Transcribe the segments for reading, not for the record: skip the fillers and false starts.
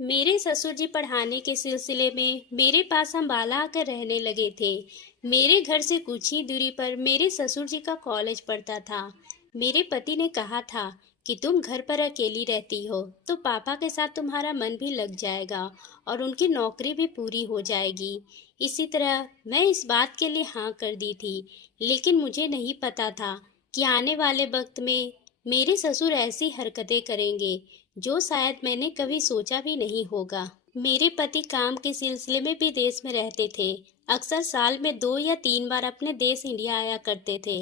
मेरे ससुर जी पढ़ाने के सिलसिले में मेरे पास अम्बाला आकर रहने लगे थे। मेरे घर से कुछ ही दूरी पर मेरे ससुर जी का कॉलेज पड़ता था। मेरे पति ने कहा था कि तुम घर पर अकेली रहती हो तो पापा के साथ तुम्हारा मन भी लग जाएगा और उनकी नौकरी भी पूरी हो जाएगी। इसी तरह मैं इस बात के लिए हाँ कर दी थी, लेकिन मुझे नहीं पता था कि आने वाले वक्त में मेरे ससुर ऐसी हरकतें करेंगे जो शायद मैंने कभी सोचा भी नहीं होगा। मेरे पति काम के सिलसिले में विदेश में रहते थे। अक्सर साल में 2 या 3 बार अपने देश इंडिया आया करते थे।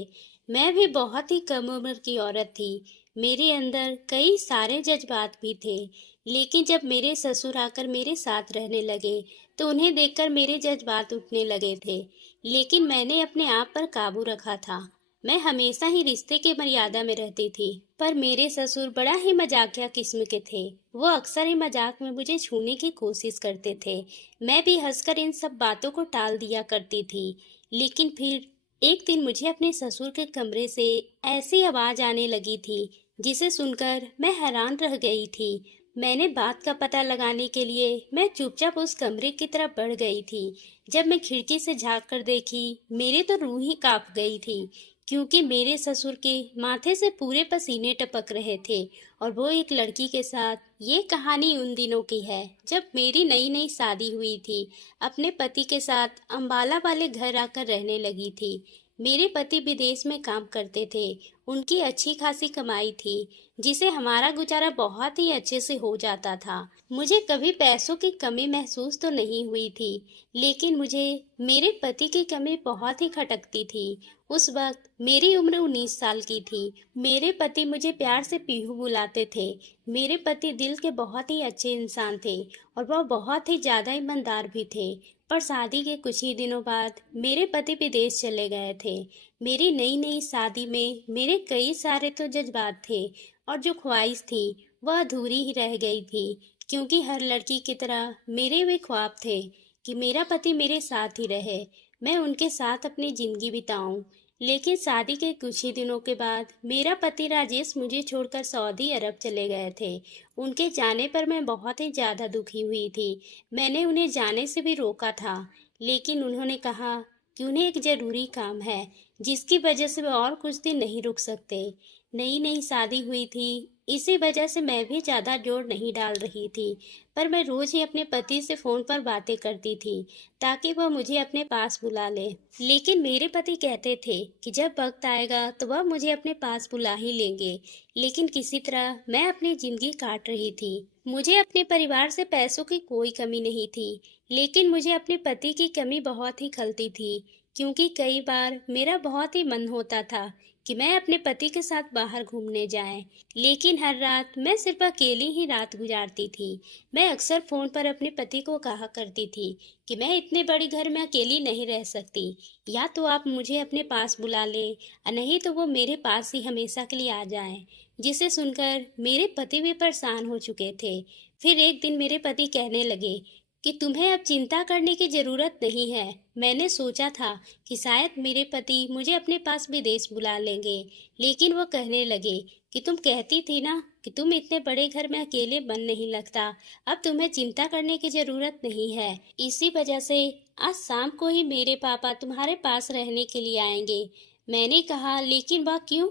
मैं भी बहुत ही कम उम्र की औरत थी। मेरे अंदर कई सारे जज्बात भी थे, लेकिन जब मेरे ससुर आकर मेरे साथ रहने लगे तो उन्हें देखकर मेरे जज्बात उठने लगे थे। लेकिन मैंने अपने आप पर काबू रखा था। मैं हमेशा ही रिश्ते की मर्यादा में रहती थी। पर मेरे ससुर बड़ा ही मजाकिया किस्म के थे। वो अक्सर ही मजाक में मुझे छूने की कोशिश करते थे। मैं भी हंसकर इन सब बातों को टाल दिया करती थी। लेकिन फिर एक दिन मुझे अपने ससुर के कमरे से ऐसी आवाज आने लगी थी जिसे सुनकर मैं हैरान रह गई थी। मैंने बात का पता लगाने के लिए मैं चुपचाप उस कमरे की तरफ बढ़ गई थी। जब मैं खिड़की से झांक कर देखी, मेरी तो रूह ही कांप गई थी, क्योंकि मेरे ससुर के माथे से पूरे पसीने टपक रहे थे और वो एक लड़की के साथ। ये कहानी उन दिनों की है जब मेरी नई नई शादी हुई थी। अपने पति के साथ अंबाला वाले घर आकर रहने लगी थी। मेरे पति विदेश में काम करते थे। उनकी अच्छी खासी कमाई थी, जिसे हमारा गुजारा बहुत ही अच्छे से हो जाता था। मुझे कभी पैसों की कमी महसूस तो नहीं हुई थी, लेकिन मुझे मेरे पति की कमी बहुत ही खटकती थी। उस वक्त मेरी उम्र 19 साल की थी। मेरे पति मुझे प्यार से पीहू बुलाते थे। मेरे पति दिल के बहुत ही अच्छे इंसान थे और वह बहुत ही ज्यादा ईमानदार भी थे। पर शादी के कुछ ही दिनों बाद मेरे पति विदेश चले गए थे। मेरी नई नई शादी में मेरे कई सारे तो जज्बात थे और जो ख्वाहिश थी वह अधूरी ही रह गई थी, क्योंकि हर लड़की की तरह मेरे वे ख्वाब थे कि मेरा पति मेरे साथ ही रहे, मैं उनके साथ अपनी जिंदगी बिताऊं। लेकिन शादी के कुछ ही दिनों के बाद मेरा पति राजेश मुझे छोड़कर सऊदी अरब चले गए थे। उनके जाने पर मैं बहुत ही ज्यादा दुखी हुई थी। मैंने उन्हें जाने से भी रोका था, लेकिन उन्होंने कहा कि उन्हें एक जरूरी काम है जिसकी वजह से वे और कुछ दिन नहीं रुक सकते। नई नई शादी हुई थी, इसी वजह से मैं भी ज्यादा जोर नहीं डाल रही थी। पर मैं रोज ही अपने पति से फोन पर बातें करती थी ताकि वह मुझे अपने पास बुला ले। लेकिन मेरे पति कहते थे कि जब वक्त आएगा तो वह मुझे अपने पास बुला ही लेंगे। लेकिन किसी तरह मैं अपनी जिंदगी काट रही थी। मुझे अपने परिवार से पैसों की कोई कमी नहीं थी, लेकिन मुझे अपने पति की कमी बहुत ही खलती थी, क्योंकि कई बार मेरा बहुत ही मन होता था कि मैं अपने पति के साथ बाहर घूमने जाएं। लेकिन हर रात मैं सिर्फ अकेली ही रात गुजारती थी। मैं अक्सर फोन पर अपने पति को कहा करती थी कि मैं इतने बड़े घर में अकेली नहीं रह सकती। या तो आप मुझे अपने पास बुला लें और नहीं तो वो मेरे पास ही हमेशा के लिए आ जाएं। जिसे सुनकर मेरे पति भी परेशान हो चुके थे। फिर एक दिन मेरे पति कहने लगे कि तुम्हें अब चिंता करने की जरूरत नहीं है। मैंने सोचा था कि शायद मेरे पति मुझे अपने पास विदेश बुला लेंगे, लेकिन वो कहने लगे कि तुम कहती थी ना कि तुम इतने बड़े घर में अकेले मन नहीं लगता, अब तुम्हें चिंता करने की जरूरत नहीं है। इसी वजह से आज शाम को ही मेरे पापा तुम्हारे पास रहने के लिए आएंगे। मैंने कहा, लेकिन वह क्यों?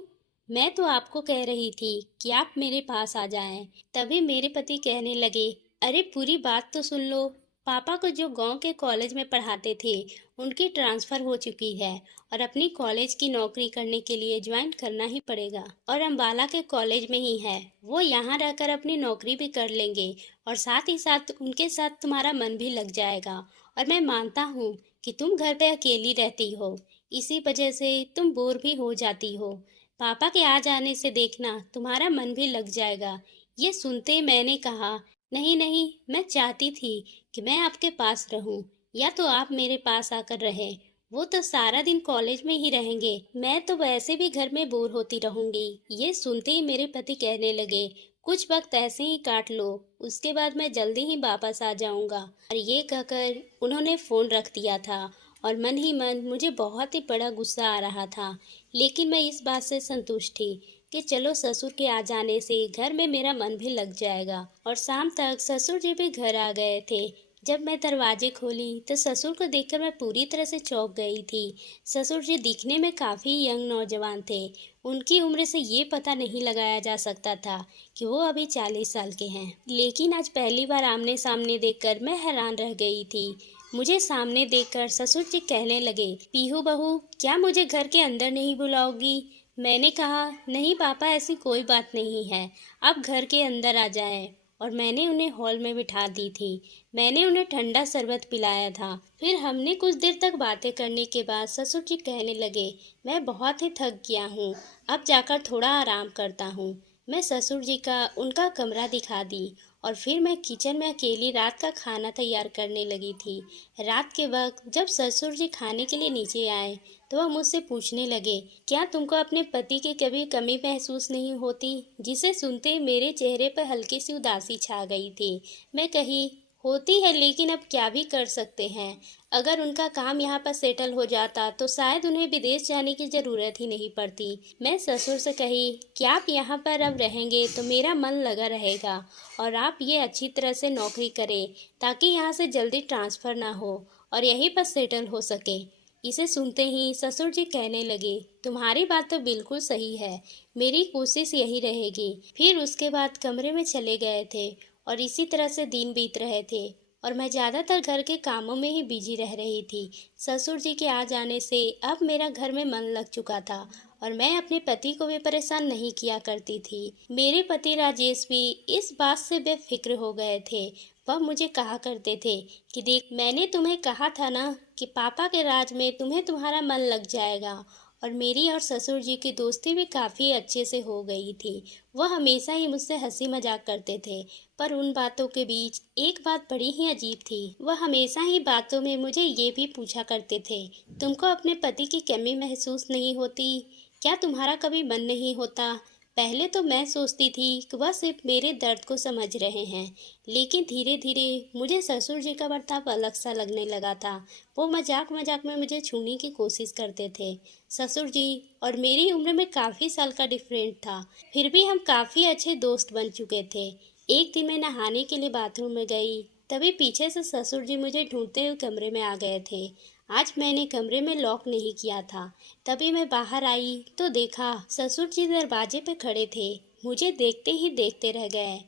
मैं तो आपको कह रही थी कि आप मेरे पास आ जाएं। तभी मेरे पति कहने लगे, अरे पूरी बात तो सुन लो। पापा को जो गांव के कॉलेज में पढ़ाते थे उनकी ट्रांसफर हो चुकी है और अपनी कॉलेज की नौकरी करने के लिए ज्वाइन करना ही पड़ेगा, और अम्बाला के कॉलेज में ही है। वो यहाँ रहकर अपनी नौकरी भी कर लेंगे और साथ ही साथ उनके साथ तुम्हारा मन भी लग जाएगा। और मैं मानता हूँ कि तुम घर पे अकेली रहती हो, इसी वजह से तुम बोर भी हो जाती हो। पापा के आ जाने से देखना तुम्हारा मन भी लग जाएगा। ये सुनते ही मैंने कहा, नहीं नहीं, मैं चाहती थी कि मैं आपके पास रहूं, या तो आप मेरे पास आकर रहे। वो तो सारा दिन कॉलेज में ही रहेंगे, मैं तो वैसे भी घर में बोर होती रहूंगी। ये सुनते ही मेरे पति कहने लगे, कुछ वक्त ऐसे ही काट लो, उसके बाद मैं जल्दी ही वापस आ जाऊंगा। और ये कहकर उन्होंने फोन रख दिया था और मन ही मन मुझे बहुत ही बड़ा गुस्सा आ रहा था। लेकिन मैं इस बात से संतुष्ट थी कि चलो ससुर के आ जाने से घर में मेरा मन भी लग जाएगा। और शाम तक ससुर जी भी घर आ गए थे। जब मैं दरवाजे खोली तो ससुर को देखकर मैं पूरी तरह से चौंक गई थी। ससुर जी दिखने में काफ़ी यंग नौजवान थे। उनकी उम्र से ये पता नहीं लगाया जा सकता था कि वो अभी 40 साल के हैं। लेकिन आज पहली बार आमने सामने देखकर मैं हैरान रह गई थी। मुझे सामने देखकर ससुर जी कहने लगे, पीहू बहू, क्या मुझे घर के अंदर नहीं बुलाओगी? मैंने कहा, नहीं पापा, ऐसी कोई बात नहीं है, आप घर के अंदर आ जाएं। और मैंने उन्हें हॉल में बिठा दी थी। मैंने उन्हें ठंडा शरबत पिलाया था। फिर हमने कुछ देर तक बातें करने के बाद ससुर जी कहने लगे, मैं बहुत ही थक गया हूँ, अब जाकर थोड़ा आराम करता हूँ। मैं ससुर जी का उनका कमरा दिखा दी और फिर मैं किचन में अकेली रात का खाना तैयार करने लगी थी। रात के वक्त जब ससुर जी खाने के लिए नीचे आए तो वह मुझसे पूछने लगे, क्या तुमको अपने पति की कभी कमी महसूस नहीं होती? जिसे सुनते ही मेरे चेहरे पर हल्की सी उदासी छा गई थी। मैं कही, होती है, लेकिन अब क्या भी कर सकते हैं। अगर उनका काम यहाँ पर सेटल हो जाता तो शायद उन्हें विदेश जाने की ज़रूरत ही नहीं पड़ती। मैं ससुर से कही, क्या आप यहाँ पर अब रहेंगे तो मेरा मन लगा रहेगा और आप ये अच्छी तरह से नौकरी करें ताकि यहाँ से जल्दी ट्रांसफ़र ना हो और यहीं पर सेटल हो सके। इसे सुनते ही ससुर जी कहने लगे, तुम्हारी बात तो बिल्कुल सही है, मेरी कोशिश यही रहेगी। फिर उसके बाद कमरे में चले गए थे और इसी तरह से दिन बीत रहे थे और मैं ज़्यादातर घर के कामों में ही बिजी रह रही थी। ससुर जी के आ जाने से अब मेरा घर में मन लग चुका था और मैं अपने पति को भी परेशान नहीं किया करती थी। मेरे पति राजेश भी इस बात से बेफिक्र हो गए थे। वह मुझे कहा करते थे कि देख, मैंने तुम्हें कहा था ना कि पापा के राज में तुम्हें तुम्हारा मन लग जाएगा। और मेरी और ससुर जी की दोस्ती भी काफ़ी अच्छे से हो गई थी। वह हमेशा ही मुझसे हंसी मजाक करते थे। पर उन बातों के बीच एक बात बड़ी ही अजीब थी। वह हमेशा ही बातों में मुझे ये भी पूछा करते थे, तुमको अपने पति की कमी महसूस नहीं होती? क्या तुम्हारा कभी मन नहीं होता? पहले तो मैं सोचती थी कि वह सिर्फ मेरे दर्द को समझ रहे हैं, लेकिन धीरे धीरे मुझे ससुर जी का बर्ताव अलग सा लगने लगा था। वो मजाक मजाक में मुझे छूने की कोशिश करते थे। ससुर जी और मेरी उम्र में काफ़ी साल का डिफरेंट था, फिर भी हम काफ़ी अच्छे दोस्त बन चुके थे। एक दिन मैं नहाने के लिए बाथरूम में गई, तभी पीछे से ससुर जी मुझे ढूंढते हुए कमरे में आ गए थे। आज मैंने कमरे में लॉक नहीं किया था। तभी मैं बाहर आई तो देखा ससुर जी दरवाजे पे खड़े थे। मुझे देखते ही देखते रह गए।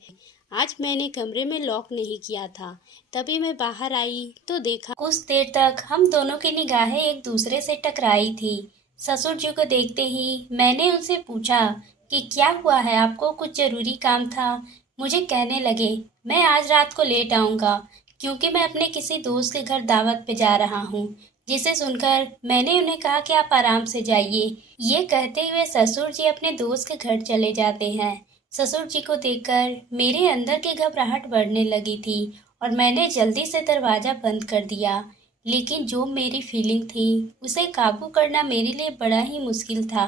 आज मैंने कमरे में लॉक नहीं किया था। तभी मैं बाहर आई तो देखा कुछ देर तक हम दोनों की निगाहें एक दूसरे से टकराई थी। ससुर जी को देखते ही मैंने उनसे पूछा कि क्या हुआ है, आपको कुछ जरूरी काम था? मुझे कहने लगे, मैं आज रात को लेट आऊँगा क्योंकि मैं अपने किसी दोस्त के घर दावत पे जा रहा हूँ। जिसे सुनकर मैंने उन्हें कहा कि आप आराम से जाइए। ये कहते हुए ससुर जी अपने दोस्त के घर चले जाते हैं। ससुर जी को देखकर मेरे अंदर की घबराहट बढ़ने लगी थी और मैंने जल्दी से दरवाज़ा बंद कर दिया। लेकिन जो मेरी फीलिंग थी उसे काबू करना मेरे लिए बड़ा ही मुश्किल था,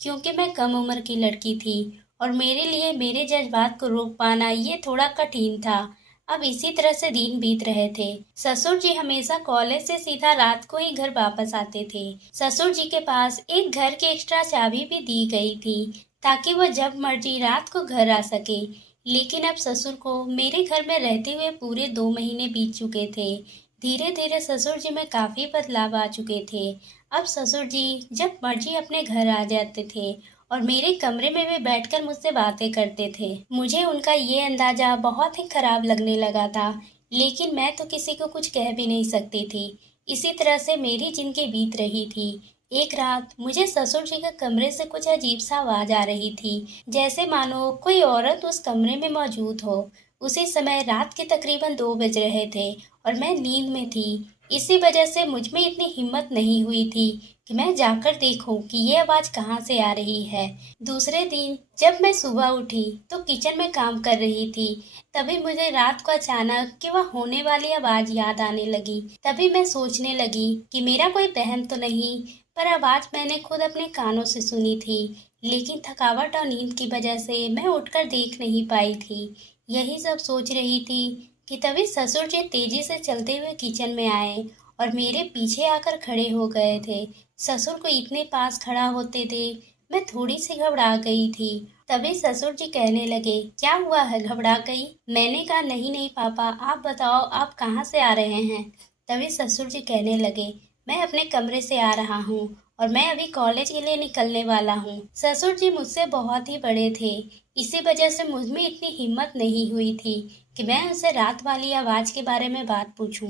क्योंकि मैं कम उम्र की लड़की थी और मेरे लिए मेरे जज्बात को रोक पाना ये थोड़ा कठिन था। अब इसी तरह से दिन बीत रहे थे। ससुर जी हमेशा कॉलेज से सीधा रात को ही घर वापस आते थे। ससुर जी के पास एक घर की एक्स्ट्रा चाबी भी दी गई थी ताकि वह जब मर्जी रात को घर आ सके। लेकिन अब ससुर को मेरे घर में रहते हुए पूरे 2 महीने बीत चुके थे। धीरे धीरे ससुर जी में काफी बदलाव आ चुके थे। अब ससुर जी जब मर्जी अपने घर आ जाते थे और मेरे कमरे में भी बैठकर मुझसे बातें करते थे। मुझे उनका ये अंदाजा बहुत ही खराब लगने लगा था, लेकिन मैं तो किसी को कुछ कह भी नहीं सकती थी। इसी तरह से मेरी जिंदगी बीत रही थी। एक रात मुझे ससुर जी के कमरे से कुछ अजीब सा आवाज आ रही थी, जैसे मानो कोई औरत उस कमरे में मौजूद हो। उसी समय रात के तकरीबन 2 बज रहे थे और मैं नींद में थी। इसी वजह से मुझ में इतनी हिम्मत नहीं हुई थी कि मैं जाकर देखूं कि ये आवाज कहाँ से आ रही है। दूसरे दिन जब मैं सुबह उठी तो किचन में काम कर रही थी। तभी मुझे रात को अचानक कि वह होने वाली आवाज याद आने लगी। तभी मैं सोचने लगी कि मेरा कोई बहन तो नहीं, पर आवाज मैंने खुद अपने कानों से सुनी थी। लेकिन थकावट और नींद की वजह से मैं उठकर देख नहीं पाई थी। यही सब सोच रही थी कि तभी ससुर जी तेजी से चलते हुए किचन में आए और मेरे पीछे आकर खड़े हो गए थे। ससुर को इतने पास खड़ा होते थे मैं थोड़ी सी घबरा गई थी। तभी ससुर जी कहने लगे, क्या हुआ है, घबरा गई? मैंने कहा, नहीं नहीं पापा, आप बताओ आप कहाँ से आ रहे हैं? तभी ससुर जी कहने लगे, मैं अपने कमरे से आ रहा हूँ और मैं अभी कॉलेज के लिए निकलने वाला हूँ। ससुर जी मुझसे बहुत ही बड़े थे, इसी वजह से मुझ में इतनी हिम्मत नहीं हुई थी कि मैं उनसे रात वाली आवाज के बारे में बात पूछूं।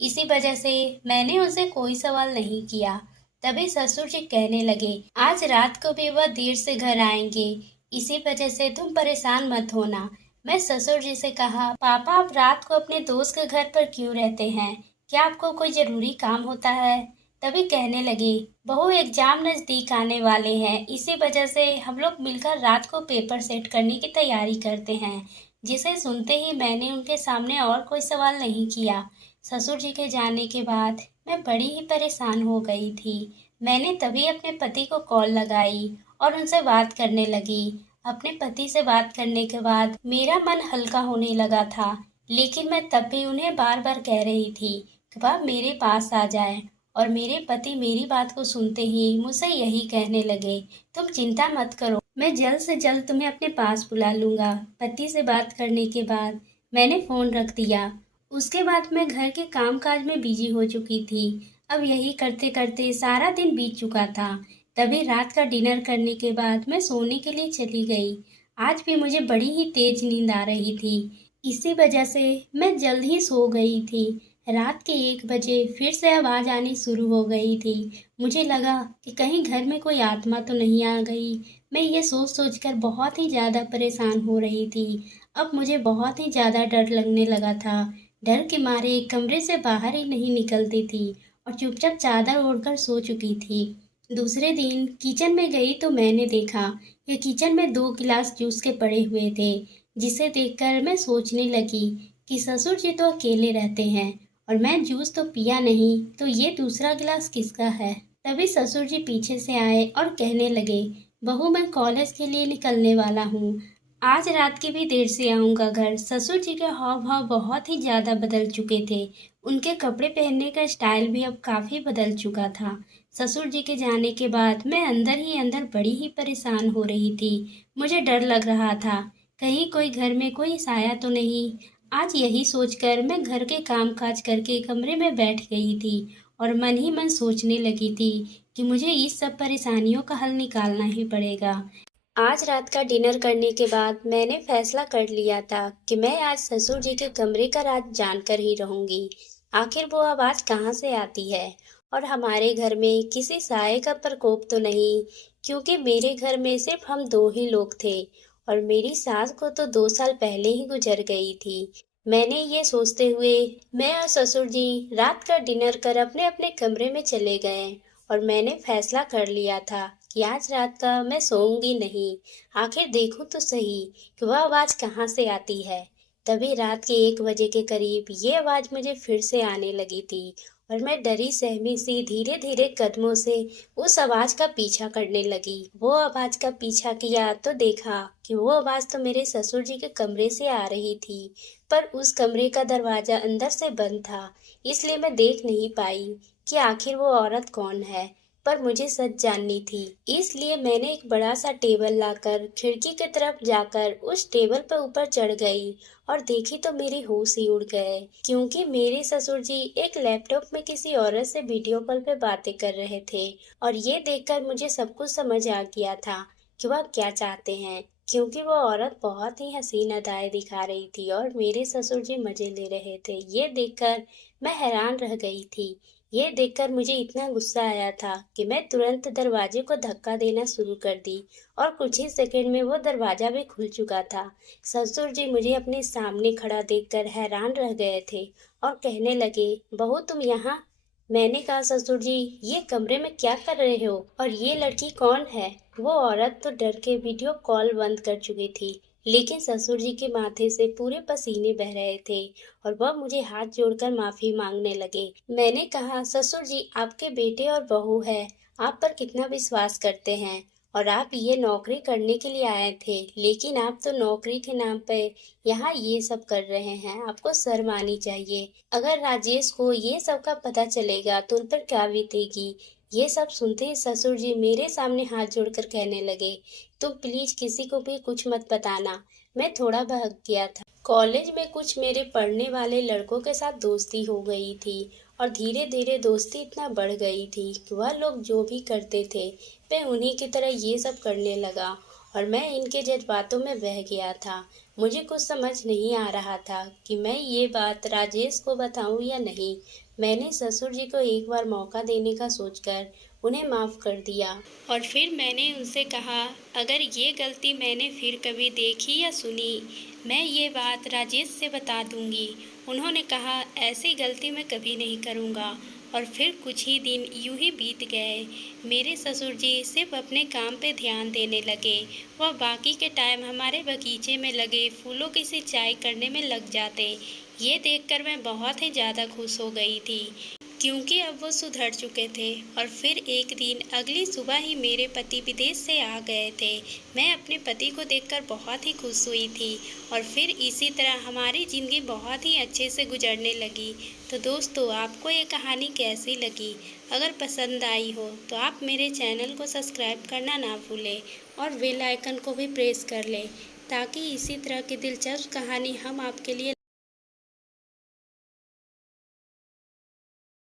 इसी वजह से मैंने उनसे कोई सवाल नहीं किया। तभी ससुर जी कहने लगे, आज रात को भी वह देर से घर आएंगे, इसी वजह से तुम परेशान मत होना। मैं ससुर जी से कहा, पापा आप रात को अपने दोस्त के घर पर क्यों रहते हैं? क्या आपको कोई जरूरी काम होता है? तभी कहने लगे, बहू एग्जाम नजदीक आने वाले हैं, इसी वजह से हम लोग मिलकर रात को पेपर सेट करने की तैयारी करते हैं। जिसे सुनते ही मैंने उनके सामने और कोई सवाल नहीं किया। ससुर जी के जाने के बाद मैं बड़ी ही परेशान हो गई थी। मैंने तभी अपने पति को कॉल लगाई और उनसे बात करने लगी। अपने पति से बात करने के बाद मेरा मन हल्का होने लगा था, लेकिन मैं तब भी उन्हें बार बार कह रही थी कि वह मेरे पास आ जाएं। और मेरे पति मेरी बात को सुनते ही मुझसे यही कहने लगे, तुम चिंता मत करो, मैं जल्द से जल्द तुम्हें अपने पास बुला लूंगा। पति से बात करने के बाद मैंने फोन रख दिया। उसके बाद मैं घर के काम काज में बिजी हो चुकी थी। अब यही करते करते सारा दिन बीत चुका था। तभी रात का डिनर करने के बाद मैं सोने के लिए चली गई। आज भी मुझे बड़ी ही तेज नींद आ रही थी, इसी वजह से मैं जल्द ही सो गई थी। रात के 1 बजे फिर से आवाज आनी शुरू हो गई थी। मुझे लगा कि कहीं घर में कोई आत्मा तो नहीं आ गई। मैं ये सोच सोच कर बहुत ही ज्यादा परेशान हो रही थी। अब मुझे बहुत ही ज्यादा डर लगने लगा था। डर के मारे कमरे से बाहर ही नहीं निकलती थी और चुपचाप चादर ओढ़कर सो चुकी थी। दूसरे दिन किचन में गई तो मैंने देखा कि किचन में 2 गिलास जूस के पड़े हुए थे, जिसे देखकर मैं सोचने लगी कि ससुर जी तो अकेले रहते हैं और मैं जूस तो पिया नहीं, तो ये दूसरा गिलास किसका है? तभी ससुर जी पीछे से आए और कहने लगे, बहू मैं कॉलेज के लिए निकलने वाला हूँ, आज रात की भी देर से आऊंगा घर। ससुर जी के हाव भाव बहुत ही ज्यादा बदल चुके थे। उनके कपड़े पहनने का स्टाइल भी अब काफी बदल चुका था। ससुर जी के जाने के बाद मैं अंदर ही अंदर बड़ी ही परेशान हो रही थी। मुझे डर लग रहा था, कहीं कोई घर में कोई साया तो नहीं। आज यही सोचकर मैं घर के काम काज करके कमरे में बैठ गई थी और मन ही मन सोचने लगी थी कि मुझे इस सब परेशानियों का हल निकालना ही पड़ेगा। आज रात का डिनर करने के बाद मैंने फैसला कर लिया था कि मैं आज ससुर जी के कमरे का राज जानकर ही रहूंगी। आखिर वो आवाज कहाँ से आती है और हमारे घर में किसी साये का प्रकोप तो नहीं, क्योंकि मेरे घर में सिर्फ हम 2 ही लोग थे और मेरी सास को तो 2 साल पहले ही गुजर गई थी। मैंने ये सोचते हुए मैं और ससुर जी रात का डिनर कर अपने अपने कमरे में चले गए और मैंने फैसला कर लिया था कि आज रात का मैं सोऊंगी नहीं। आखिर देखूं तो सही कि वह आवाज कहाँ से आती है। तभी रात के 1 बजे के करीब ये आवाज मुझे फिर से आने लगी थी और मैं डरी सहमी सी धीरे धीरे कदमों से उस आवाज का पीछा करने लगी। वो आवाज का पीछा किया तो देखा कि वो आवाज तो मेरे ससुर जी के कमरे से आ रही थी, पर उस कमरे का दरवाजा अंदर से बंद था, इसलिए मैं देख नहीं पाई कि आखिर वो औरत कौन है। पर मुझे सच जाननी थी, इसलिए मैंने एक बड़ा सा टेबल लाकर खिड़की की तरफ जाकर उस टेबल पर ऊपर चढ़ गई और देखी तो मेरे होश ही उड़ गए, क्योंकि मेरे ससुर जी एक लैपटॉप में किसी औरत से वीडियो कॉल पे बातें कर रहे थे। और ये देखकर मुझे सब कुछ समझ आ गया था कि वह क्या चाहते हैं, क्योंकि वो औरत बहुत ही हसीन अदाएं दिखा रही थी और मेरे ससुर जी मजे ले रहे थे। ये देखकर मैं हैरान रह गई थी। ये देखकर मुझे इतना गुस्सा आया था कि मैं तुरंत दरवाजे को धक्का देना शुरू कर दी और कुछ ही सेकंड में वो दरवाजा भी खुल चुका था। ससुर जी मुझे अपने सामने खड़ा देखकर हैरान रह गए थे और कहने लगे, बहू तुम यहाँ? मैंने कहा, ससुर जी ये कमरे में क्या कर रहे हो और ये लड़की कौन है? वो औरत तो डर के वीडियो कॉल बंद कर चुकी थी, लेकिन ससुर जी के माथे से पूरे पसीने बह रहे थे और वह मुझे हाथ जोड़कर माफी मांगने लगे। मैंने कहा, ससुर जी आपके बेटे और बहू है, आप पर कितना विश्वास करते हैं और आप ये नौकरी करने के लिए आए थे, लेकिन आप तो नौकरी के नाम पे यहाँ ये सब कर रहे हैं, आपको शर्म आनी चाहिए। अगर राजेश को ये सब का पता चलेगा तो उन पर क्या बीतेगी, ये सब सुनते ही ससुर जी मेरे सामने हाथ जोड़कर कहने लगे, तुम प्लीज किसी को भी कुछ मत बताना। मैं थोड़ा बहक गया था। कॉलेज में कुछ मेरे पढ़ने वाले लड़कों के साथ दोस्ती हो गई थी और धीरे धीरे दोस्ती इतना बढ़ गई थी कि वह लोग जो भी करते थे मैं उन्हीं की तरह ये सब करने लगा और मैं इनके जज्बातों में बह गया था। मुझे कुछ समझ नहीं आ रहा था कि मैं ये बात राजेश को बताऊं या नहीं। मैंने ससुर जी को एक बार मौका देने का सोचकर उन्हें माफ़ कर दिया और फिर मैंने उनसे कहा, अगर ये गलती मैंने फिर कभी देखी या सुनी, मैं ये बात राजेश से बता दूंगी। उन्होंने कहा, ऐसी गलती मैं कभी नहीं करूँगा। और फिर कुछ ही दिन यूं ही बीत गए। मेरे ससुर जी सिर्फ अपने काम पे ध्यान देने लगे। वह बाकी के टाइम हमारे बगीचे में लगे फूलों की सिंचाई करने में लग जाते। ये देखकर मैं बहुत ही ज़्यादा खुश हो गई थी क्योंकि अब वो सुधर चुके थे। और फिर एक दिन अगली सुबह ही मेरे पति विदेश से आ गए थे। मैं अपने पति को देखकर बहुत ही खुश हुई थी और फिर इसी तरह हमारी ज़िंदगी बहुत ही अच्छे से गुजरने लगी। तो दोस्तों, आपको ये कहानी कैसी लगी? अगर पसंद आई हो तो आप मेरे चैनल को सब्सक्राइब करना ना भूलें और बेल आइकन को भी प्रेस कर लें ताकि इसी तरह की दिलचस्प कहानी हम आपके लिए